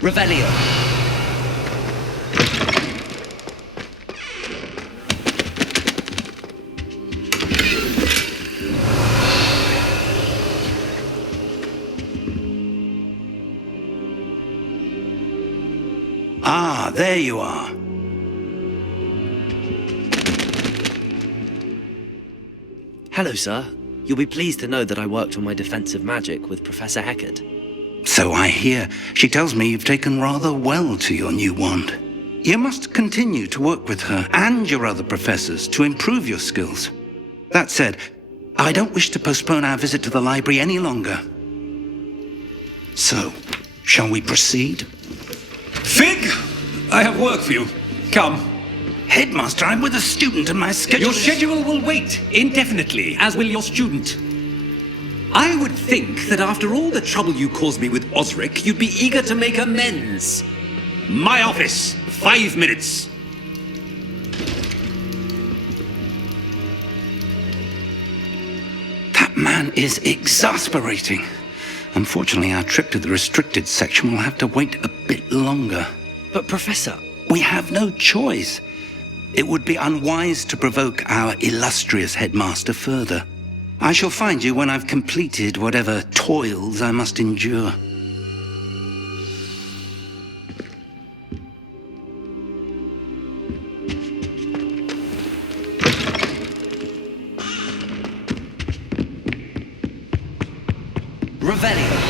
Revelio. Ah, there you are. Hello, sir. You'll be pleased to know that I worked on my defensive magic with Professor Heckard. So I hear. She tells me you've taken rather well to your new wand. You must continue to work with her and your other professors to improve your skills. That said, I don't wish to postpone our visit to the library any longer. So, shall we proceed? Fig! I have work for you. Come. Headmaster, I'm with a student and my schedule Your schedule will wait indefinitely, as will your student. I would think that after all the trouble you caused me with Osric, you'd be eager to make amends. My office, 5 minutes. That man is exasperating. Unfortunately, our trip to the restricted section will have to wait a bit longer. But, Professor... We have no choice. It would be unwise to provoke our illustrious headmaster further. I shall find you when I've completed whatever toils I must endure. Revelio.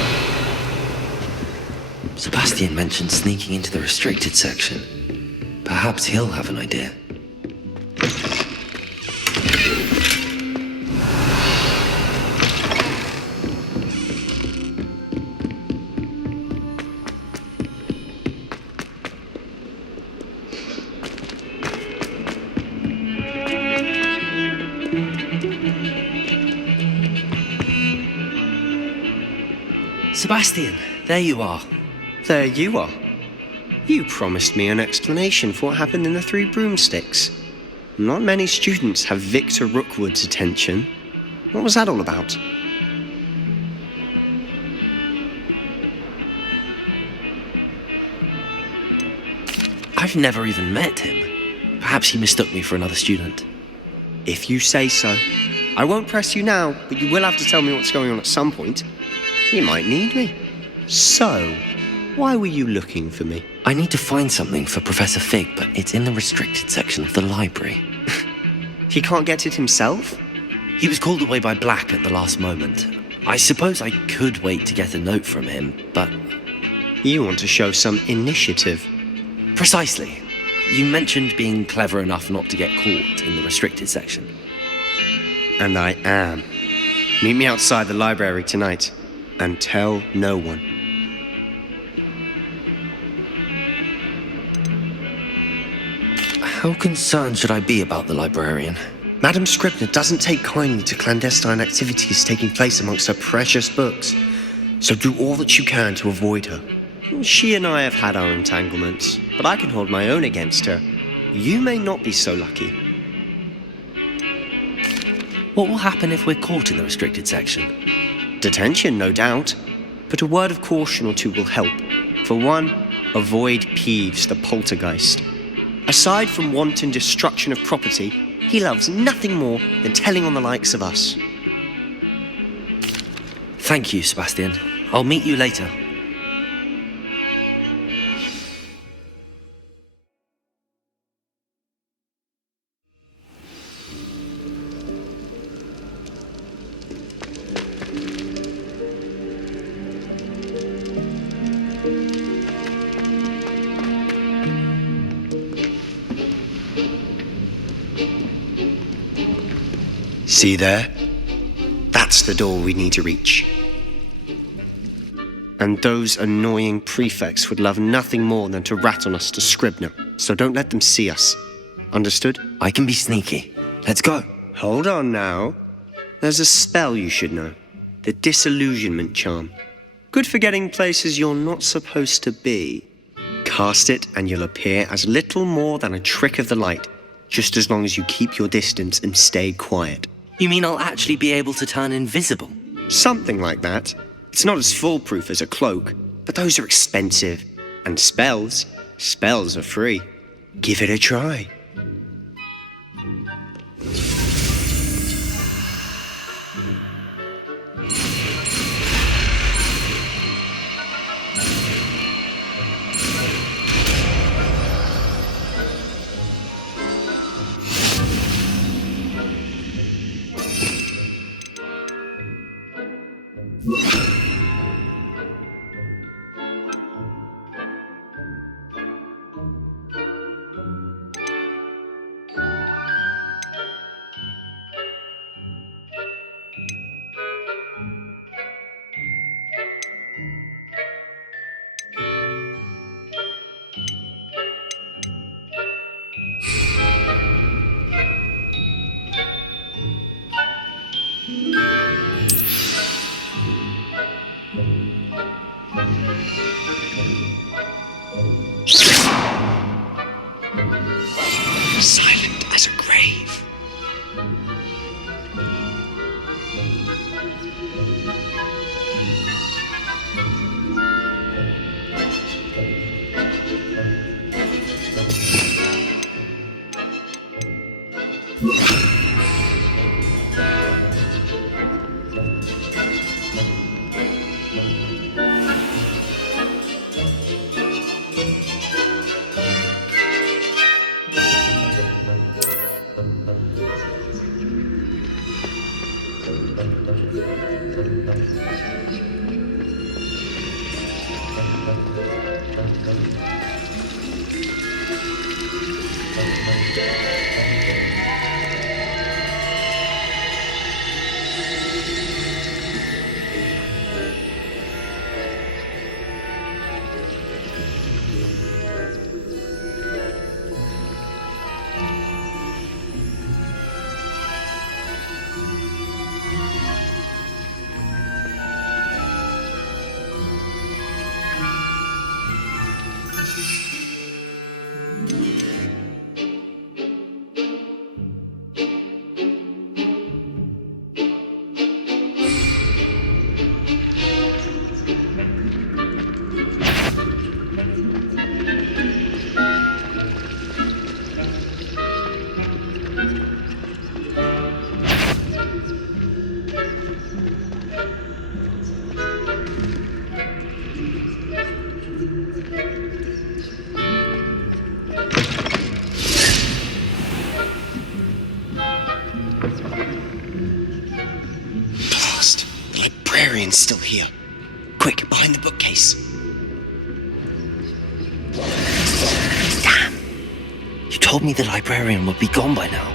Sebastian mentioned sneaking into the restricted section. Perhaps he'll have an idea. Sebastian, there you are. There you are. You promised me an explanation for what happened in the Three Broomsticks. Not many students have Victor Rookwood's attention. What was that all about? I've never even met him. Perhaps he mistook me for another student. If you say so. I won't press you now, but you will have to tell me what's going on at some point. You might need me. So, why were you looking for me? I need to find something for Professor Fig, but it's in the restricted section of the library. He can't get it himself? He was called away by Black at the last moment. I suppose I could wait to get a note from him, but... You want to show some initiative. Precisely. You mentioned being clever enough not to get caught in the restricted section. And I am. Meet me outside the library tonight, and tell no one. How concerned should I be about the librarian? Madam Scribner doesn't take kindly to clandestine activities taking place amongst her precious books, so do all that you can to avoid her. She and I have had our entanglements, but I can hold my own against her. You may not be so lucky. What will happen if we're caught in the restricted section? Detention, no doubt, but a word of caution or two will help. For one, avoid Peeves, the poltergeist. Aside from wanton destruction of property, he loves nothing more than telling on the likes of us. Thank you, Sebastian. I'll meet you later. See there? That's the door we need to reach. And those annoying prefects would love nothing more than to rat on us to Scribner, so don't let them see us. Understood? I can be sneaky. Let's go. Hold on now. There's a spell you should know. The Disillusionment Charm. Good for getting places you're not supposed to be. Cast it and you'll appear as little more than a trick of the light, just as long as you keep your distance and stay quiet. You mean I'll actually be able to turn invisible? Something like that. It's not as foolproof as a cloak, but those are expensive, And spells are free. Give it a try. Silent as a grave. Librarian's still here. Quick, behind the bookcase. Damn! You told me the librarian would be gone by now.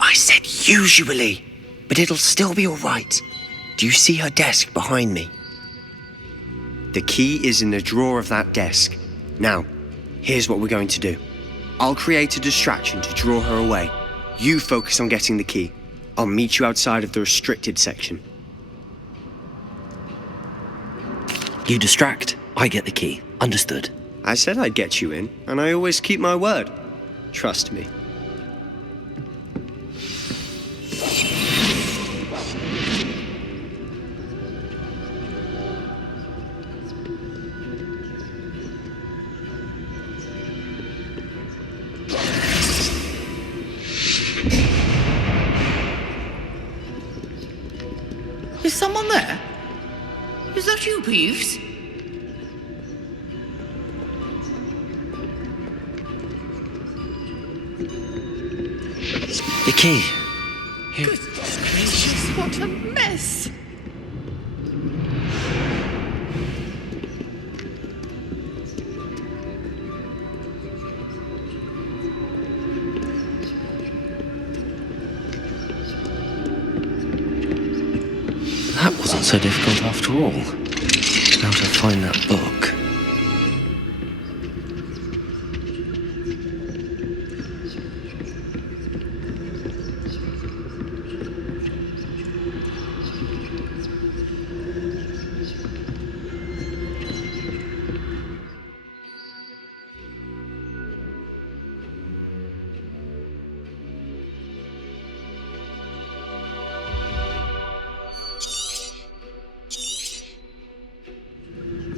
I said usually, but it'll still be alright. Do you see her desk behind me? The key is in the drawer of that desk. Now, here's what we're going to do. I'll create a distraction to draw her away. You focus on getting the key. I'll meet you outside of the restricted section. You distract, I get the key. Understood. I said I'd get you in, and I always keep my word. Trust me. Is someone there? Is that you, Peeves? The key. Here. Goodness gracious, what a mess! That wasn't so difficult after all. Now to find that book.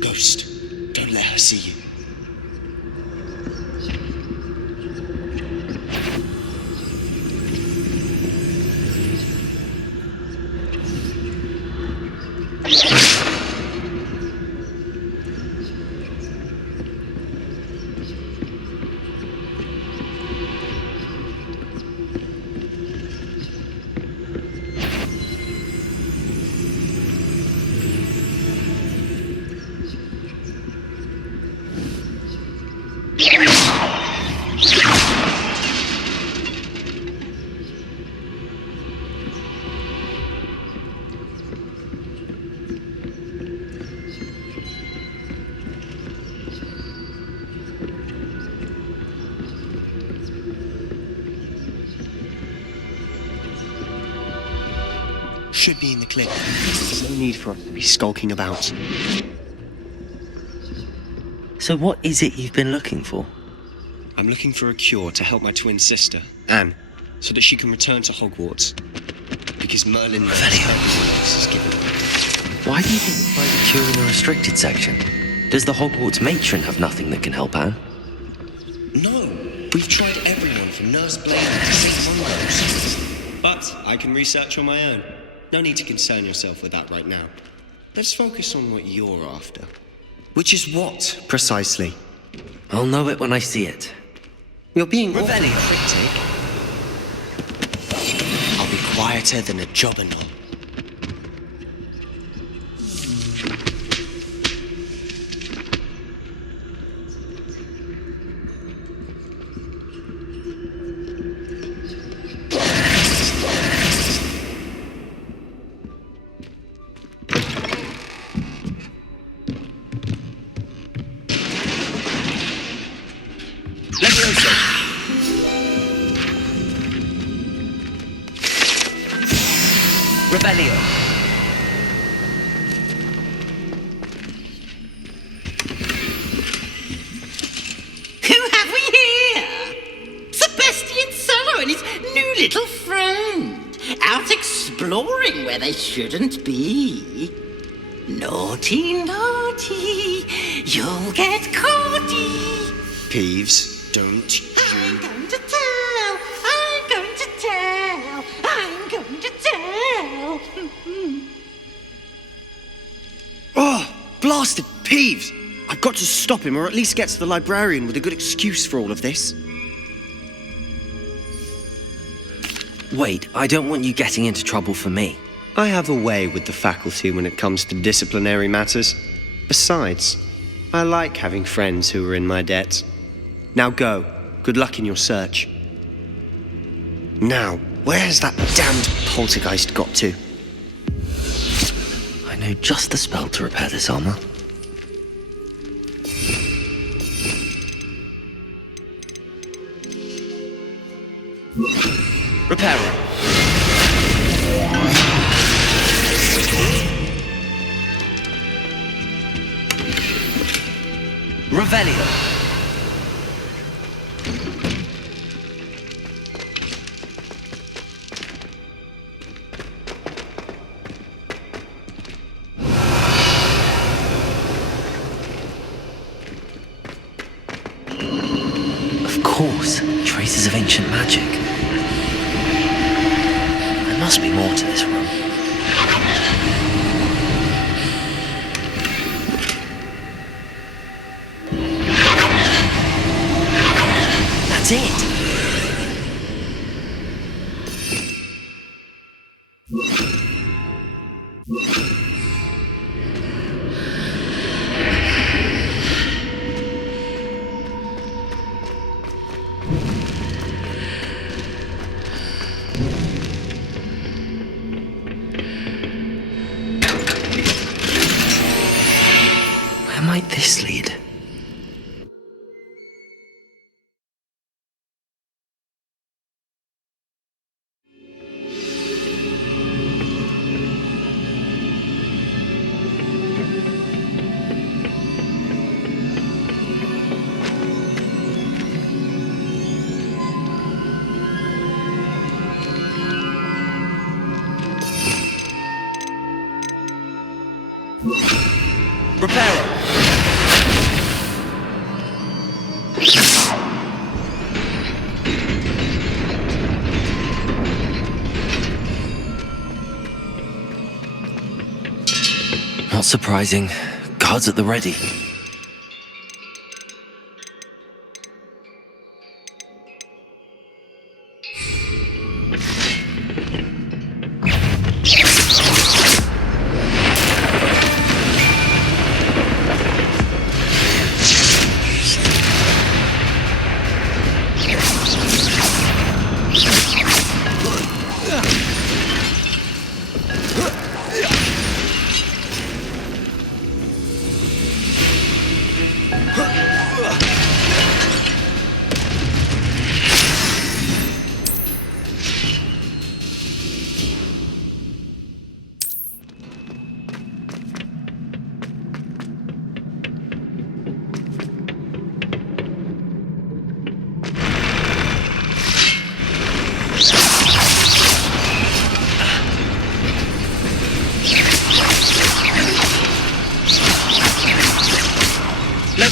Ghost, don't let her see you. should be in the clear. There's no need for us to be skulking about. So what is it you've been looking for? I'm looking for a cure to help my twin sister, Anne, so that she can return to Hogwarts. Because Merlin is given. Why do you think you find a cure in the restricted section? Does the Hogwarts matron have nothing that can help Anne? No, we've tried everyone from Nurse Blaine to St. Mungo's. But I can research on my own. No need to concern yourself with that right now. Let's focus on what you're after. Which is what, precisely? I'll know it when I see it. You're being awfully cryptic. I'll be quieter than a jobberknoll. Rebellion! Who have we here? Sebastian Solo and his new little friend. Out exploring where they shouldn't be. Naughty, naughty. You'll get caughty. Peeves, don't you... I'm going to tell. I'm going to tell. I'm going to tell. Oh, blasted Peeves! I've got to stop him, or at least get to the librarian with a good excuse for all of this. Wait, I don't want you getting into trouble for me. I have a way with the faculty when it comes to disciplinary matters. Besides, I like having friends who are in my debt. Now go. Good luck in your search. Now, where has that damned poltergeist got to? I know just the spell to repair this armor. Repairer. Revelio. Of course, traces of ancient magic. There must be more to this room. That's it! Where might this lead? Repairer! Not surprising. Guards at the ready.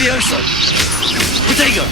Levioso! Protego!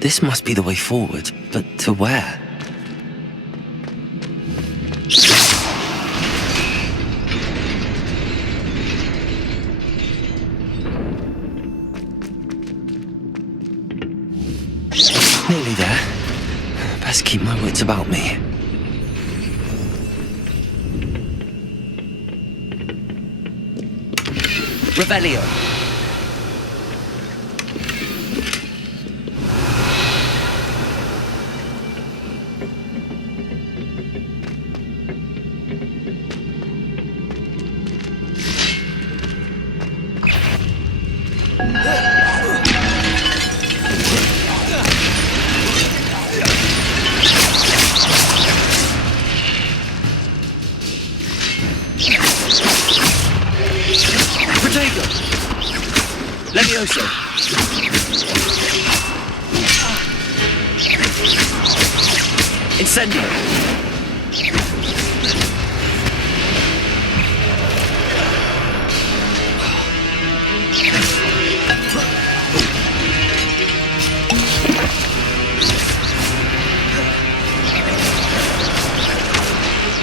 This must be the way forward, but to where? Nearly there. Best keep my wits about me. Revelio! Protego! Levioso! Incendio!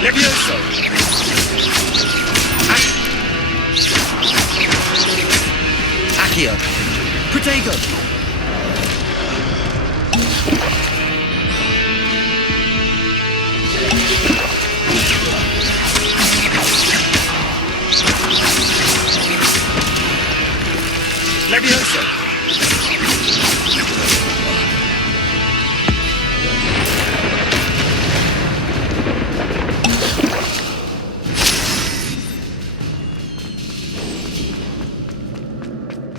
Levioso! Accio! Protego! Levioso!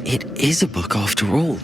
It is a book after all.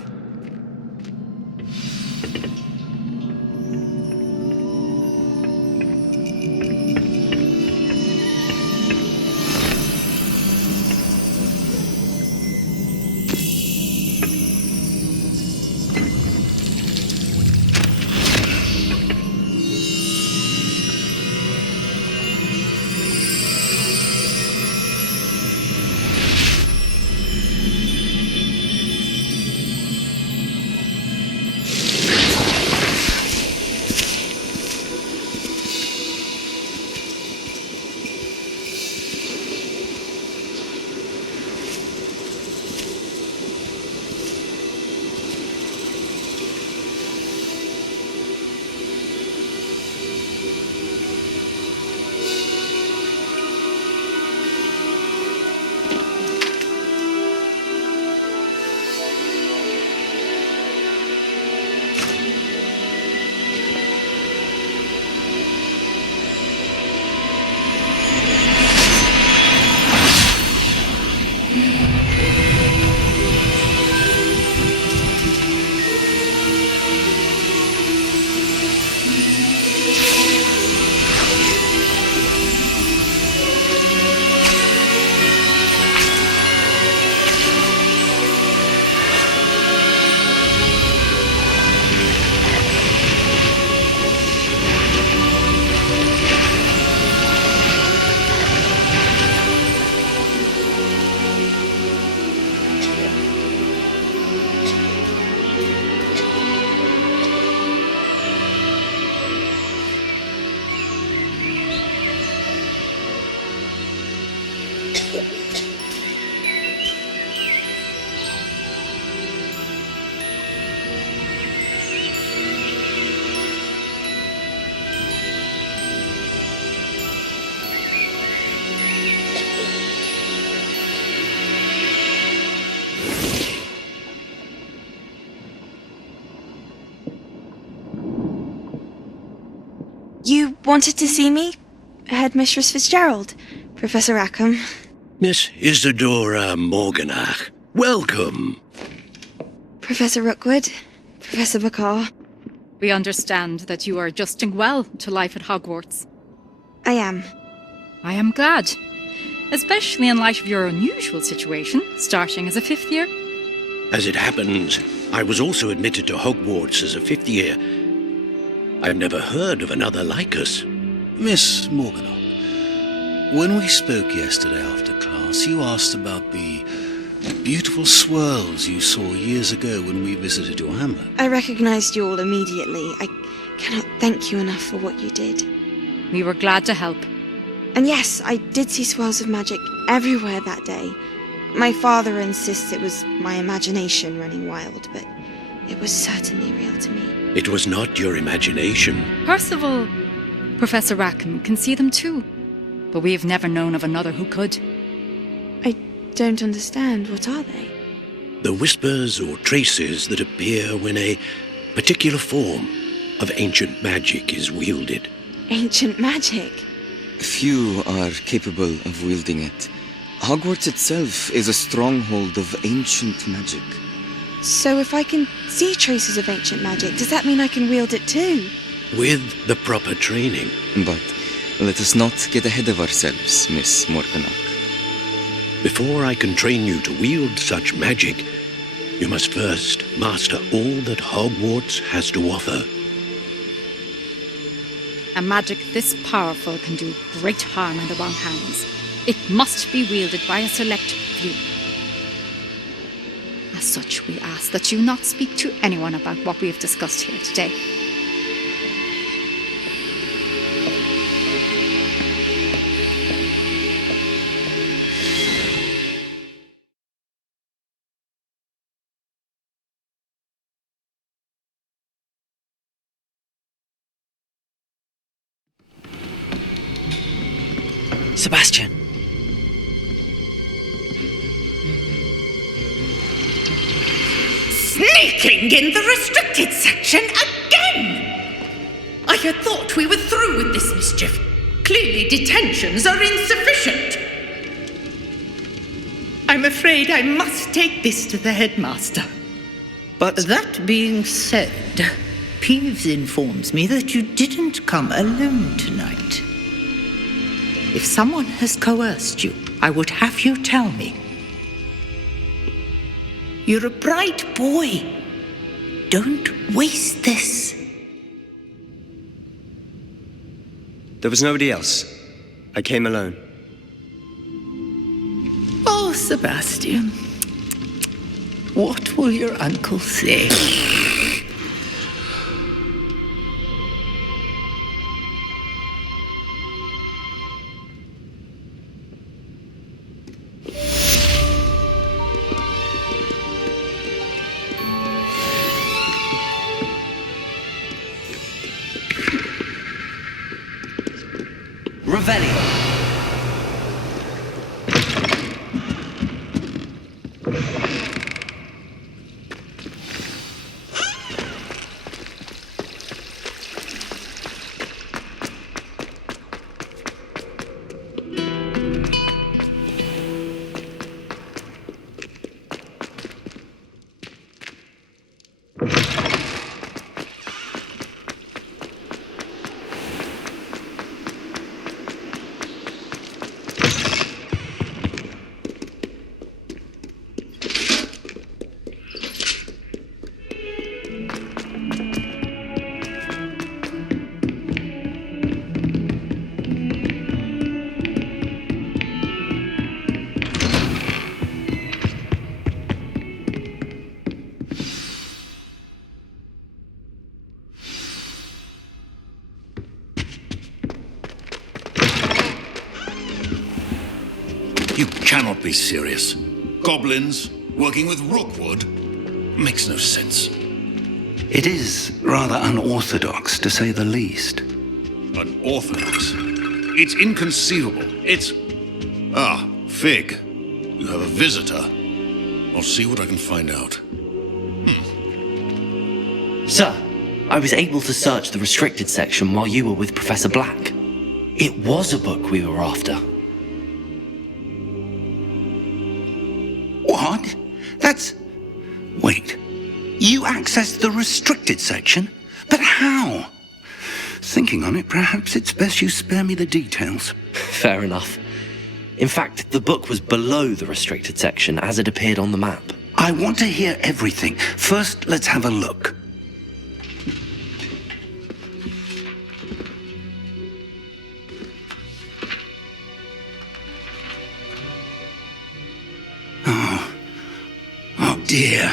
You wanted to see me? Headmistress Fitzgerald, Professor Rackham. Miss Isadora Morganach, welcome. Professor Rookwood, Professor Bacall. We understand that you are adjusting well to life at Hogwarts. I am. I am glad, especially in light of your unusual situation, starting as a 5th year. As it happens, I was also admitted to Hogwarts as a 5th year. I've never heard of another like us. Miss Morganach, when we spoke yesterday after class, you asked about the beautiful swirls you saw years ago when we visited your hamlet. I recognized you all immediately. I cannot thank you enough for what you did. We were glad to help. And yes, I did see swirls of magic everywhere that day. My father insists it was my imagination running wild, but it was certainly real to me. It was not your imagination. Percival, Professor Rackham can see them too, but we have never known of another who could. I don't understand. What are they? The whispers or traces that appear when a particular form of ancient magic is wielded. Ancient magic? Few are capable of wielding it. Hogwarts itself is a stronghold of ancient magic. So if I can see traces of ancient magic, does that mean I can wield it too? With the proper training. But let us not get ahead of ourselves, Miss Morganach. Before I can train you to wield such magic, you must first master all that Hogwarts has to offer. A magic this powerful can do great harm in the wrong hands. It must be wielded by a select few. As such, we ask that you not speak to anyone about what we have discussed here today. Sebastian! Sneaking in the restricted section again! I had thought we were through with this mischief. Clearly detentions are insufficient. I'm afraid I must take this to the headmaster. But That being said, Peeves informs me that you didn't come alone tonight. If someone has coerced you, I would have you tell me. You're a bright boy. Don't waste this. there was nobody else. I came alone. Oh, Sebastian. What will your uncle say? Revelio. You cannot be serious. Goblins working with Rookwood? Makes no sense. It is rather unorthodox, to say the least. Unorthodox? It's inconceivable. It's... Ah, Fig. You have a visitor. I'll see what I can find out. Sir, I was able to search the restricted section while you were with Professor Black. It was a book we were after. What? That's... Wait. You accessed the restricted section? But how? Thinking on it, perhaps it's best you spare me the details. Fair enough. In fact, the book was below the restricted section as it appeared on the map. I want to hear everything. First, let's have a look. Oh dear.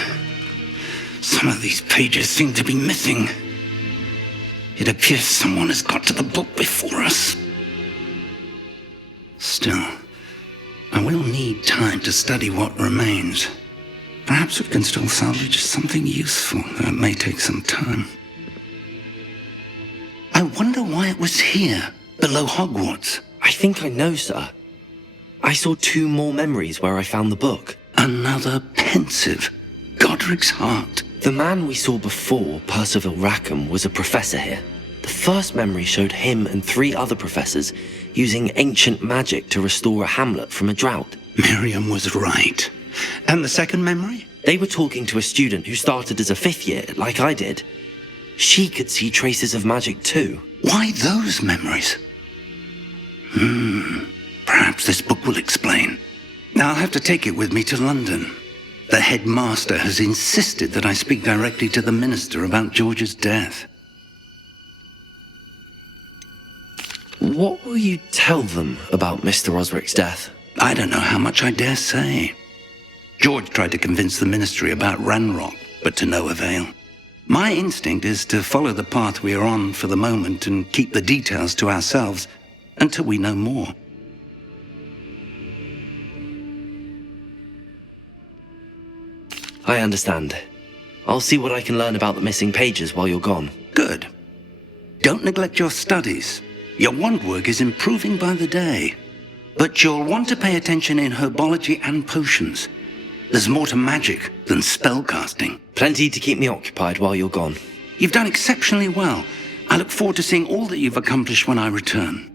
Some of these pages seem to be missing. It appears someone has got to the book before us. Still, I will need time to study what remains. Perhaps we can still salvage something useful, though it may take some time. I wonder why it was here, below Hogwarts. I think I know, sir. I saw 2 more memories where I found the book. Another pensive. Godric's heart. The man we saw before, Percival Rackham, was a professor here. The first memory showed him and 3 other professors using ancient magic to restore a hamlet from a drought. Miriam was right. And the second memory? They were talking to a student who started as a 5th year, like I did. She could see traces of magic too. Why those memories? Perhaps this book will explain. Now I'll have to take it with me to London. The headmaster has insisted that I speak directly to the minister about George's death. What will you tell them about Mr. Osric's death? I don't know how much I dare say. George tried to convince the ministry about Ranrock, but to no avail. My instinct is to follow the path we are on for the moment and keep the details to ourselves until we know more. I understand. I'll see what I can learn about the missing pages while you're gone. Good. Don't neglect your studies. Your wand work is improving by the day. But you'll want to pay attention in herbology and potions. There's more to magic than spellcasting. Plenty to keep me occupied while you're gone. You've done exceptionally well. I look forward to seeing all that you've accomplished when I return.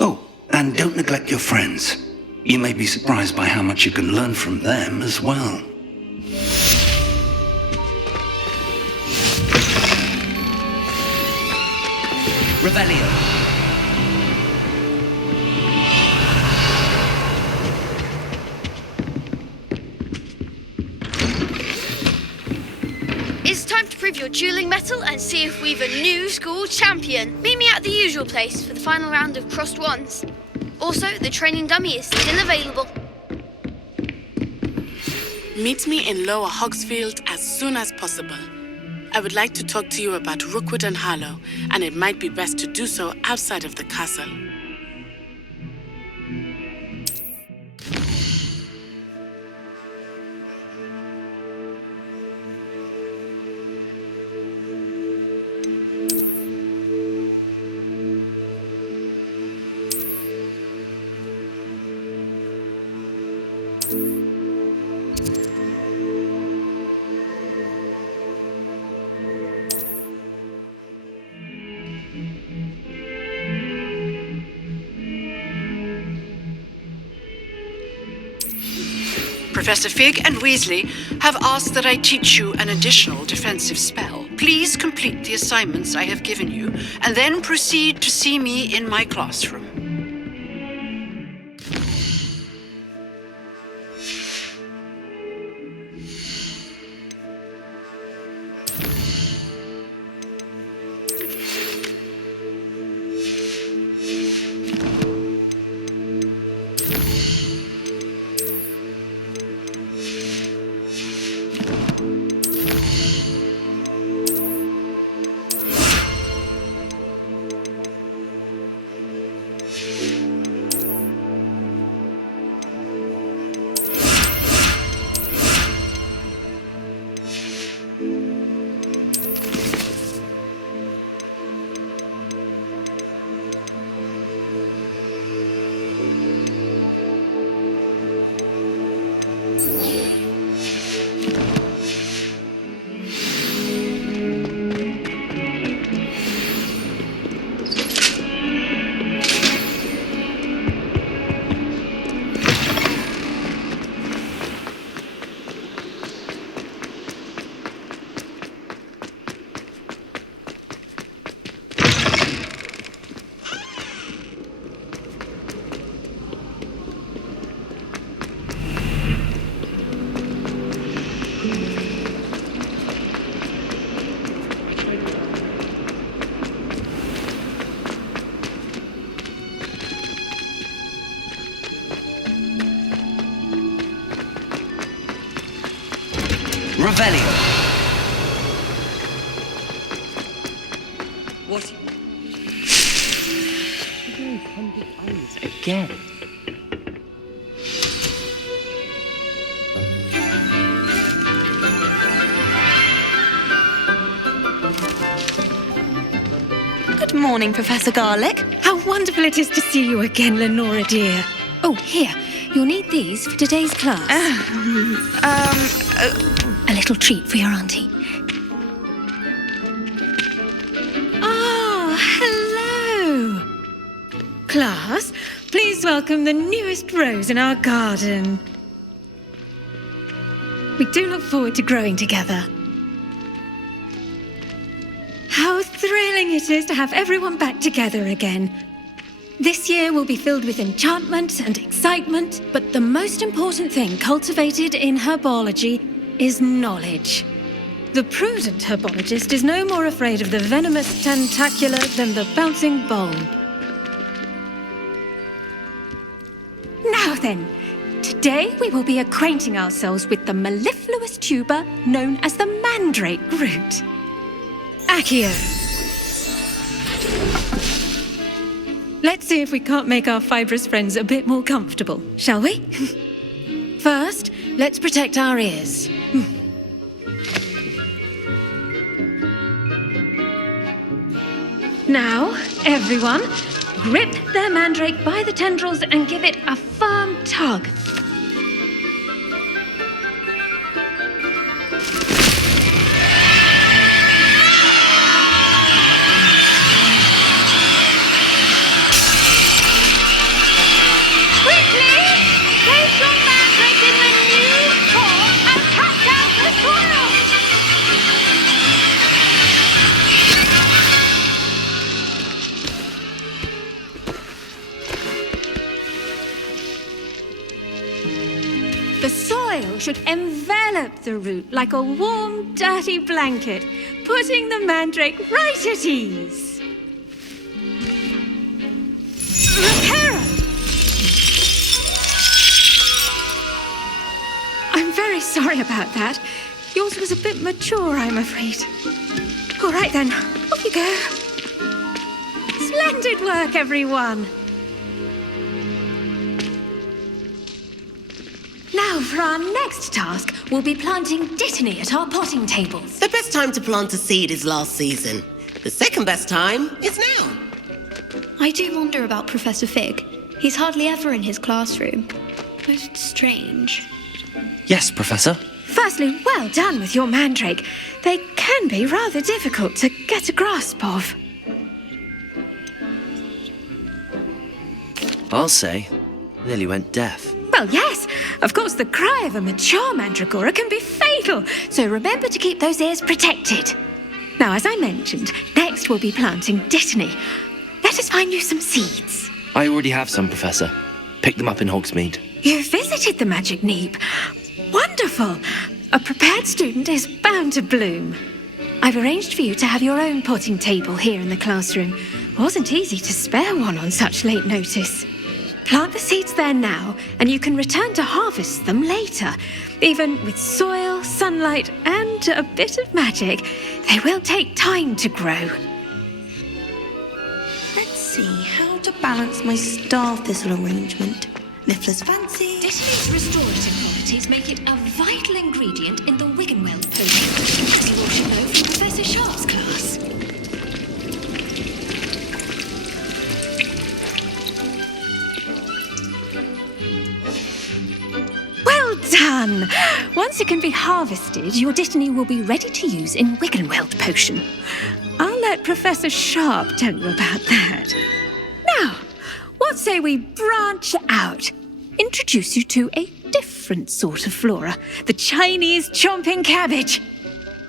Oh, and don't neglect your friends. You may be surprised by how much you can learn from them as well. Revelio. It's time to prove your dueling mettle and see if we've a new school champion. Meet me at the usual place for the final round of crossed wands. Also, the training dummy is still available. Meet me in Lower Hogsfield as soon as possible. I would like to talk to you about Rookwood and Harlow, and it might be best to do so outside of the castle. Professor Fig and Weasley have asked that I teach you an additional defensive spell. Please complete the assignments I have given you, and then proceed to see me in my classroom. Revelio. What? Again. Good morning, Professor Garlick. How wonderful it is to see you again, Lenora dear. Oh, here. You'll need these for today's class. A little treat for your auntie. Oh, hello. Class, please welcome the newest rose in our garden. We do look forward to growing together. How thrilling it is to have everyone back together again. This year will be filled with enchantment and excitement, but the most important thing cultivated in herbology is knowledge. The prudent herbologist is no more afraid of the venomous tentacula than the bouncing bulb. Now then, today we will be acquainting ourselves with the mellifluous tuber known as the mandrake root. Accio. Let's see if we can't make our fibrous friends a bit more comfortable, shall we? First, let's protect our ears. Now, everyone, grip their mandrake by the tendrils and give it a firm tug. The soil should envelop the root like a warm, dirty blanket, putting the mandrake right at ease. Reparo! I'm very sorry about that. Yours was a bit mature, I'm afraid. All right then, off you go. Splendid work, everyone. Now, for our next task, we'll be planting dittany at our potting tables. The best time to plant a seed is last season. The second best time is now. I do wonder about Professor Fig. He's hardly ever in his classroom. Most strange. Yes, Professor. Firstly, well done with your mandrake. They can be rather difficult to get a grasp of. I'll say, nearly went deaf. Well, yes. Of course, the cry of a mature mandragora can be fatal, so remember to keep those ears protected. Now, as I mentioned, next we'll be planting dittany. Let us find you some seeds. I already have some, Professor. Picked them up in Hogsmeade. You visited the Magic Neep. Wonderful. A prepared student is bound to bloom. I've arranged for you to have your own potting table here in the classroom. It wasn't easy to spare one on such late notice. Plant the seeds there now, and you can return to harvest them later. Even with soil, sunlight, and a bit of magic, they will take time to grow. Let's see how to balance my star thistle arrangement. Niffler's fancy. Dittany's restorative properties make it a vital ingredient in the Wiggenweld potion, as you all should know from Professor Sharp's class. Well done! Once it can be harvested, your dittany will be ready to use in Wiggenweld potion. I'll let Professor Sharp tell you about that. Now, what say we branch out? Introduce you to a different sort of flora, the Chinese chomping cabbage.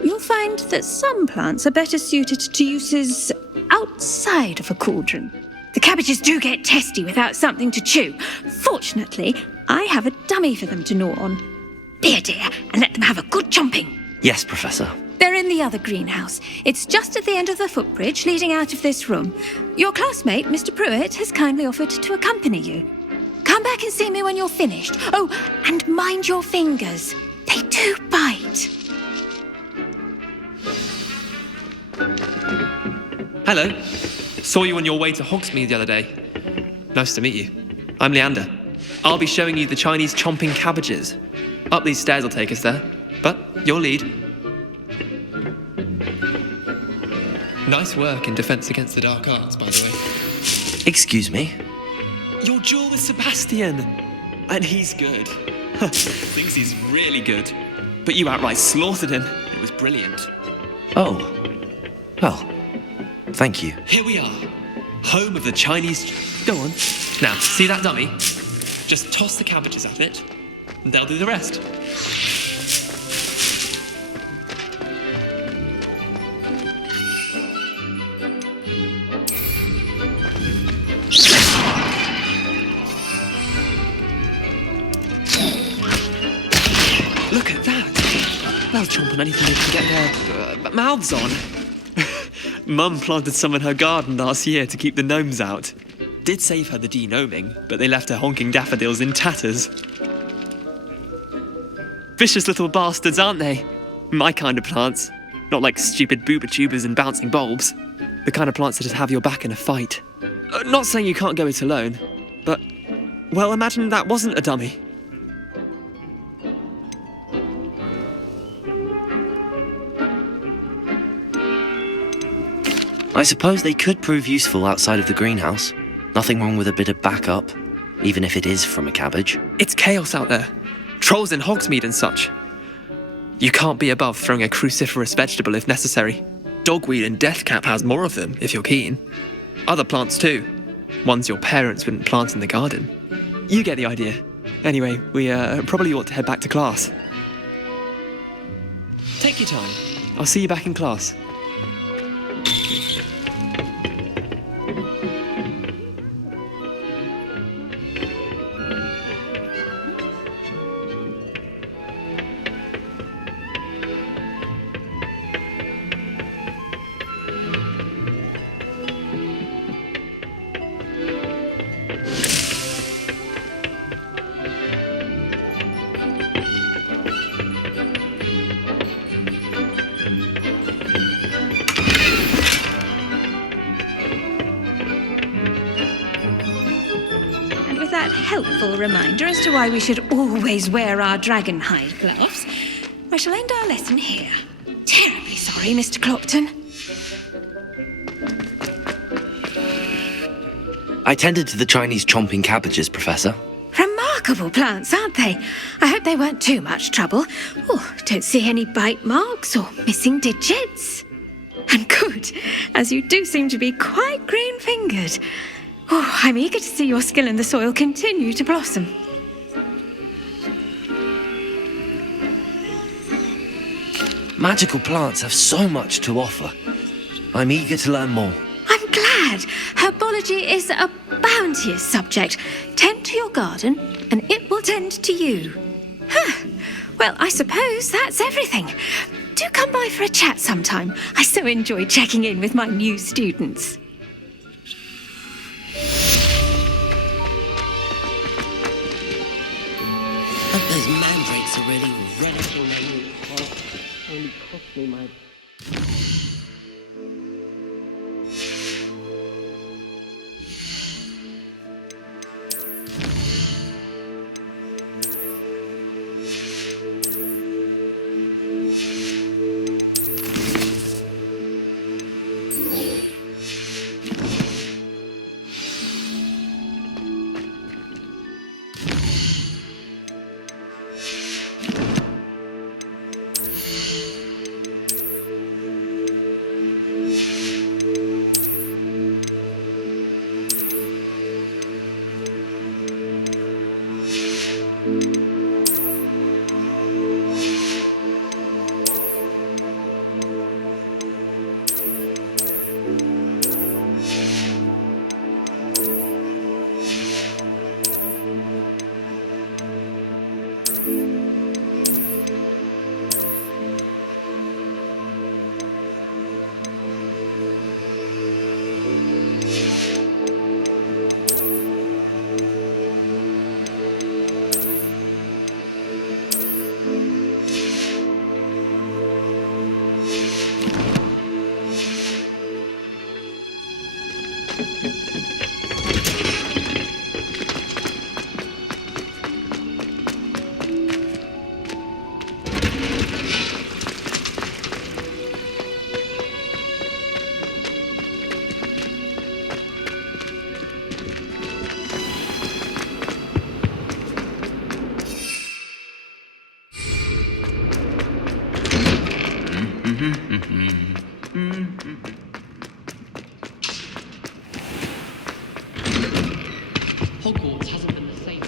You'll find that some plants are better suited to uses outside of a cauldron. The cabbages do get testy without something to chew. Fortunately, I have a dummy for them to gnaw on. Be a dear and let them have a good chomping. Yes, Professor. They're in the other greenhouse. It's just at the end of the footbridge leading out of this room. Your classmate, Mr. Pruitt, has kindly offered to accompany you. Come back and see me when you're finished. Oh, and mind your fingers. They do bite. Hello. Saw you on your way to Hogsmeade the other day. Nice to meet you. I'm Leander. I'll be showing you the Chinese chomping cabbages. Up these stairs will take us there, but your lead. Nice work in Defense Against the Dark Arts, by the way. Excuse me? Your duel with Sebastian. And he's good. Thinks he's really good. But you outright slaughtered him. It was brilliant. Oh. Well, thank you. Here we are. Home of the Chinese... Go on. Now, see that dummy? Just toss the cabbages at it, and they'll do the rest. Look at that! They'll chomp on anything they can get their mouths on. Mum planted some in her garden last year to keep the gnomes out. Did save her the de-gnoming, but they left her honking daffodils in tatters. Vicious little bastards, aren't they? My kind of plants. Not like stupid booba tubers and bouncing bulbs. The kind of plants that just have your back in a fight. Not saying you can't go it alone, but... Well, imagine that wasn't a dummy. I suppose they could prove useful outside of the greenhouse. Nothing wrong with a bit of backup, even if it is from a cabbage. It's chaos out there. Trolls in Hogsmeade and such. You can't be above throwing a cruciferous vegetable if necessary. Dogweed and deathcap has more of them, if you're keen. Other plants too. Ones your parents wouldn't plant in the garden. You get the idea. Anyway, we probably ought to head back to class. Take your time. I'll see you back in class. Helpful reminder as to why we should always wear our dragon hide gloves, I shall end our lesson here. Terribly sorry, Mr. Clopton. I tended to the Chinese chomping cabbages, Professor. Remarkable plants, aren't they? I hope they weren't too much trouble. Oh, don't see any bite marks or missing digits. And good, as you do seem to be quite green-fingered. Oh, I'm eager to see your skill in the soil continue to blossom. Magical plants have so much to offer. I'm eager to learn more. I'm glad. Herbology is a bounteous subject. Tend to your garden, and it will tend to you. Well, I suppose that's everything. Do come by for a chat sometime. I so enjoy checking in with my new students. Hope those mandrakes are really relishing my new pot. Only cost me my... Hogwarts hasn't been the same.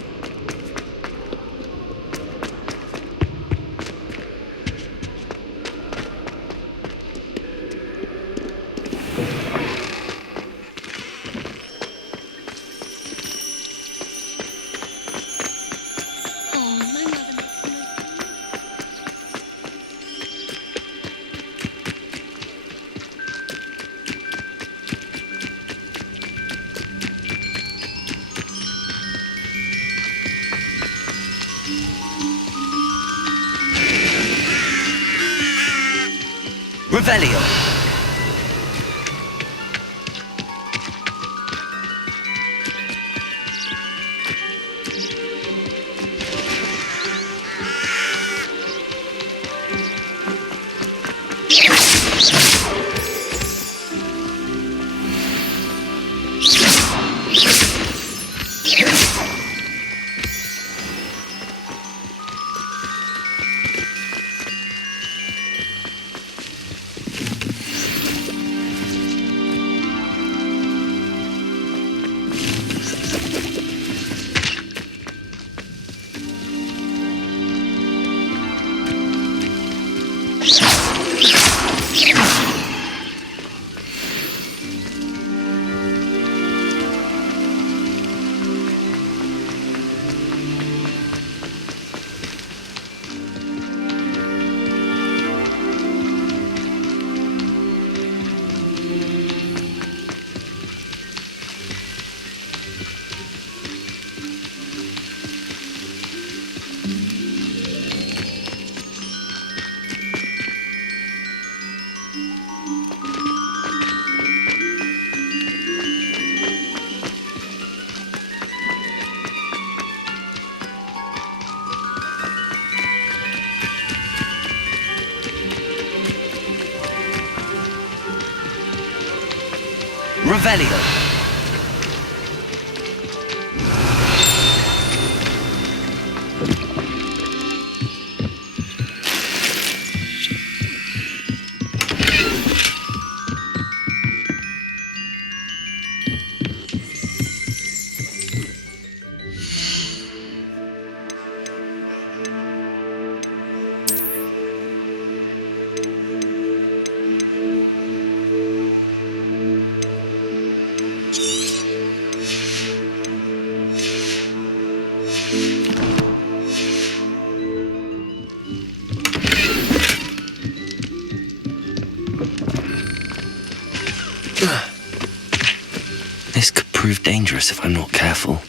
Revelio. Revelio. This could prove dangerous if I'm not careful.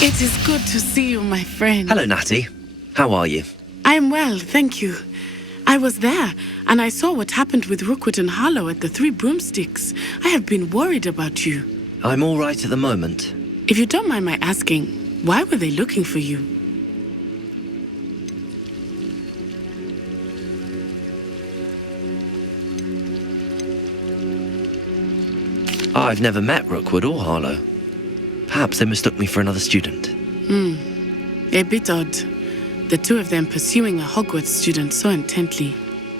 It is good to see you, my friend. Hello, Natty. How are you? I am well, thank you. I was there, and I saw what happened with Rookwood and Harlow at the Three Broomsticks. I have been worried about you. I'm all right at the moment. If you don't mind my asking, why were they looking for you? I've never met Rookwood or Harlow. Perhaps they mistook me for another student. A bit odd. The two of them pursuing a Hogwarts student so intently.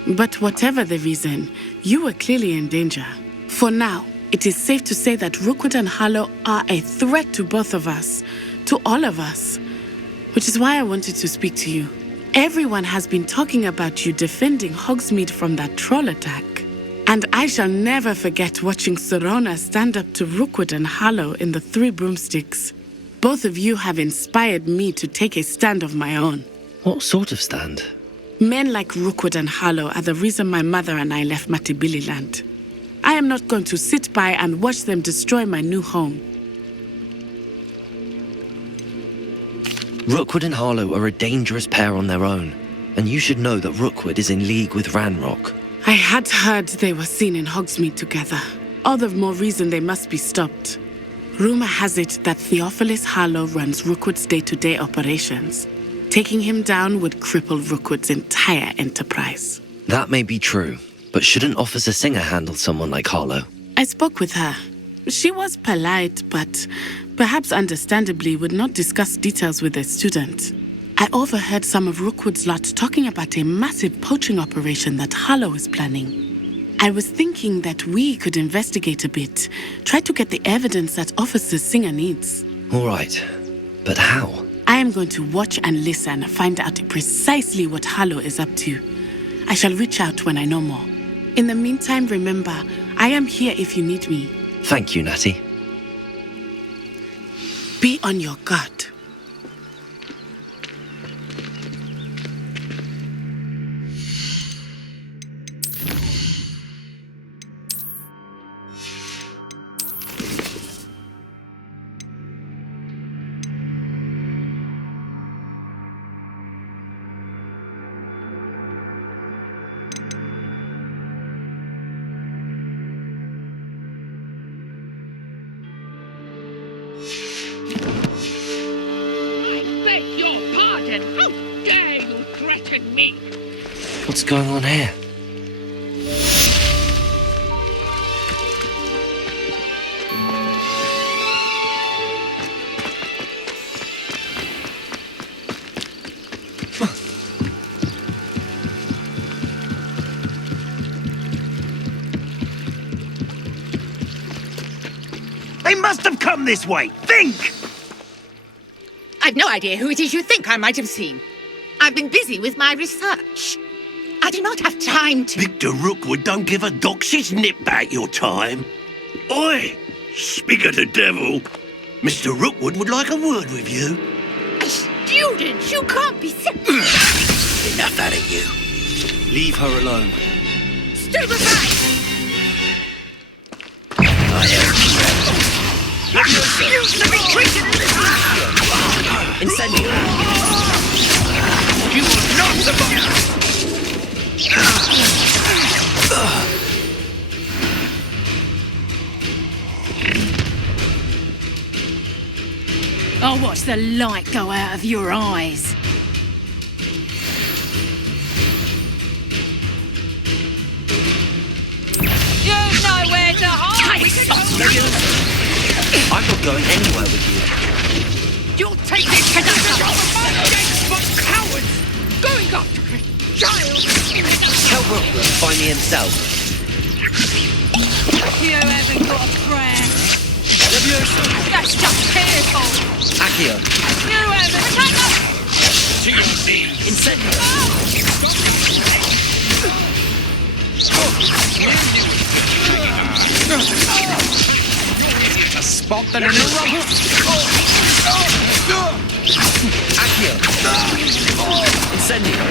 But whatever the reason, you were clearly in danger. For now, it is safe to say that Rookwood and Harlow are a threat to both of us, to all of us. Which is why I wanted to speak to you. Everyone has been talking about you defending Hogsmeade from that troll attack. And I shall never forget watching Serona stand up to Rookwood and Harlow in the Three Broomsticks. Both of you have inspired me to take a stand of my own. What sort of stand? Men like Rookwood and Harlow are the reason my mother and I left Matibili-land. I am not going to sit by and watch them destroy my new home. Rookwood and Harlow are a dangerous pair on their own, and you should know that Rookwood is in league with Ranrock. I had heard they were seen in Hogsmeade together. All the more reason they must be stopped. Rumor has it that Theophilus Harlow runs Rookwood's day-to-day operations. Taking him down would cripple Rookwood's entire enterprise. That may be true, but shouldn't Officer Singer handle someone like Harlow? I spoke with her. She was polite, but perhaps understandably would not discuss details with a student. I overheard some of Rookwood's lot talking about a massive poaching operation that Harlow is planning. I was thinking that we could investigate a bit, try to get the evidence that Officer Singer needs. All right, but how? I am going to watch and listen, find out precisely what Harlow is up to. I shall reach out when I know more. In the meantime, remember, I am here if you need me. Thank you, Natty. Be on your guard. How dare you threaten me? What's going on here? They must have come this way. Think! I've no idea who it is you think I might have seen. I've been busy with my research. I do not have time to... Victor Rookwood don't give a doxy's nip back your time. Oi! Speak of the devil. Mr. Rookwood would like a word with you. A student? You can't be... Enough out of you. Leave her alone. Stupefy! I refuse to be treated in this fashion! Incendio! You are not supposed... I'll watch the light go out of your eyes. You've nowhere to hide! I'm not going anywhere with you. You'll take this to for cowards! Going after a child! Tell Rookwood to find me himself. You haven't got a friend. That's just fearful. Accio. You haven't... Incendio. A spot that in a rubble. Accio. Incendio.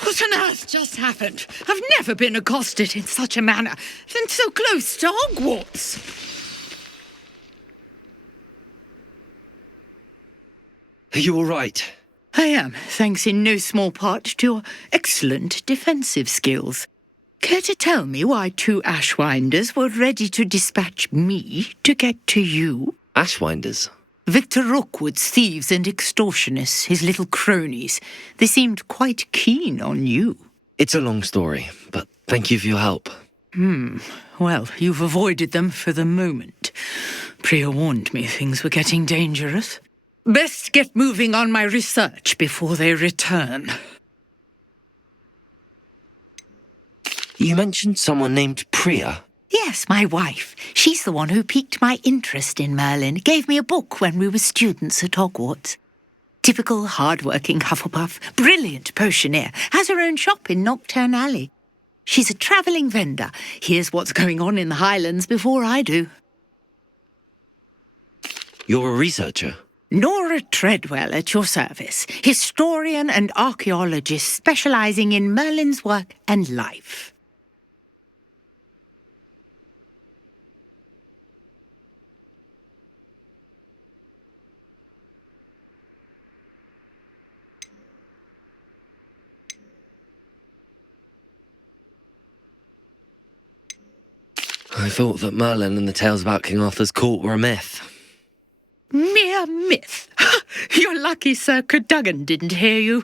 What on earth just happened? I've never been accosted in such a manner, and so close to Hogwarts. Are you all right? I am, thanks in no small part to your excellent defensive skills. Care to tell me why two Ashwinders were ready to dispatch me to get to you? Ashwinders? Victor Rookwood's thieves and extortionists, his little cronies. They seemed quite keen on you. It's a long story, but thank you for your help. Well, you've avoided them for the moment. Priya warned me things were getting dangerous. Best get moving on my research before they return. You mentioned someone named Priya. Yes, my wife. She's the one who piqued my interest in Merlin. Gave me a book when we were students at Hogwarts. Typical hard-working Hufflepuff. Brilliant potioneer. Has her own shop in Knockturn Alley. She's a travelling vendor. Here's what's going on in the Highlands before I do. You're a researcher? Nora Treadwell at your service, historian and archaeologist specialising in Merlin's work and life. I thought that Merlin and the tales about King Arthur's court were a myth. Mere myth. You're lucky Sir Cadogan didn't hear you.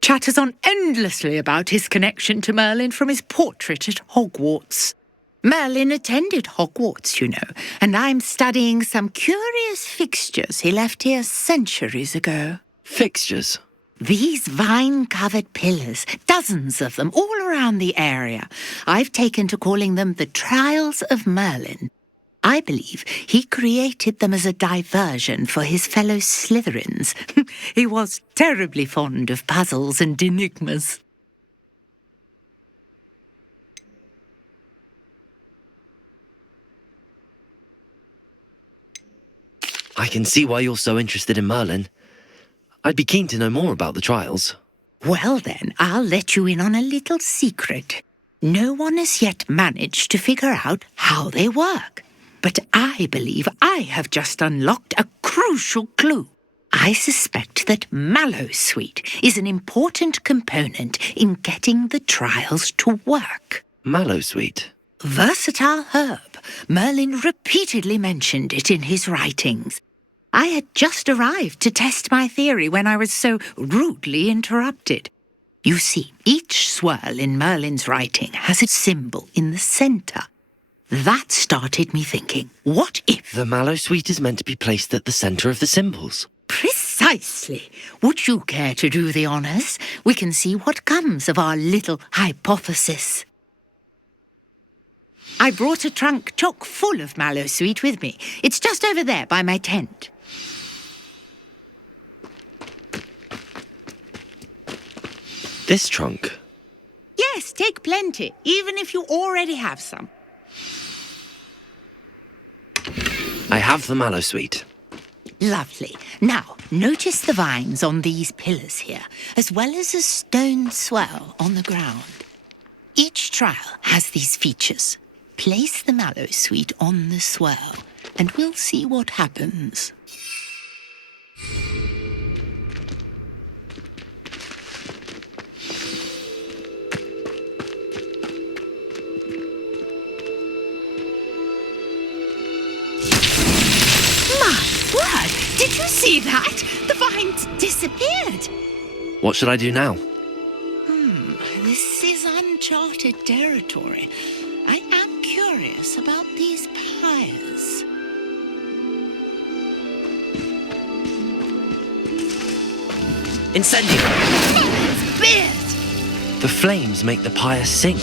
Chatters on endlessly about his connection to Merlin from his portrait at Hogwarts. Merlin attended Hogwarts, you know, and I'm studying some curious fixtures he left here centuries ago. Fixtures? These vine-covered pillars, dozens of them, all around the area. I've taken to calling them the Trials of Merlin. I believe he created them as a diversion for his fellow Slytherins. He was terribly fond of puzzles and enigmas. I can see why you're so interested in Merlin. I'd be keen to know more about the trials. Well then, I'll let you in on a little secret. No one has yet managed to figure out how they work. But I believe I have just unlocked a crucial clue. I suspect that mallowsweet is an important component in getting the trials to work. Mallowsweet? Versatile herb. Merlin repeatedly mentioned it in his writings. I had just arrived to test my theory when I was so rudely interrupted. You see, each swirl in Merlin's writing has a symbol in the centre. That started me thinking, what if... The mallowsweet is meant to be placed at the centre of the symbols. Precisely. Would you care to do the honours? We can see what comes of our little hypothesis. I brought a trunk chock full of mallowsweet with me. It's just over there by my tent. This trunk? Yes, take plenty, even if you already have some. I have the mallowsweet. Lovely. Now, notice the vines on these pillars here, as well as a stone swell on the ground. Each trial has these features. Place the mallowsweet on the swell, and we'll see what happens. Word! Did you see that? The vines disappeared. What should I do now? This is uncharted territory. I am curious about these pyres. Incendio! Beard! The flames make the pyre sink.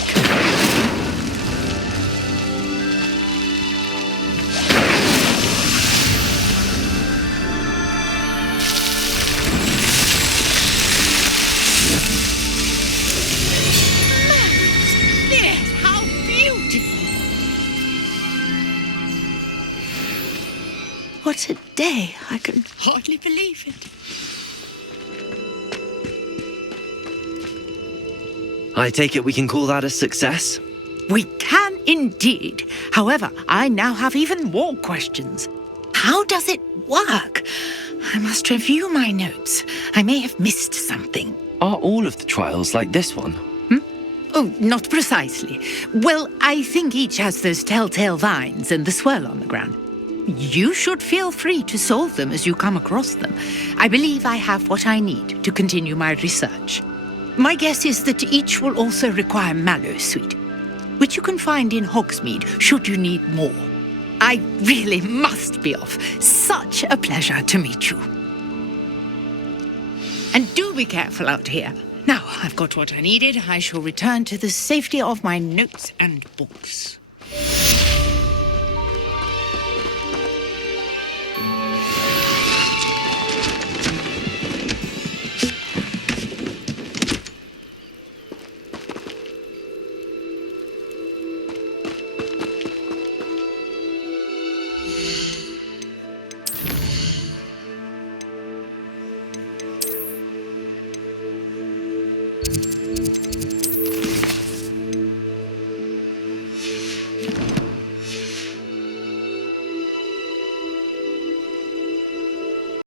What a day! I can hardly believe it. I take it we can call that a success? We can indeed. However, I now have even more questions. How does it work? I must review my notes. I may have missed something. Are all of the trials like this one? Oh, not precisely. Well, I think each has those telltale vines and the swirl on the ground. You should feel free to solve them as you come across them. I believe I have what I need to continue my research. My guess is that each will also require mallowsweet, which you can find in Hogsmeade should you need more. I really must be off. Such a pleasure to meet you. And do be careful out here. Now I've got what I needed. I shall return to the safety of my notes and books.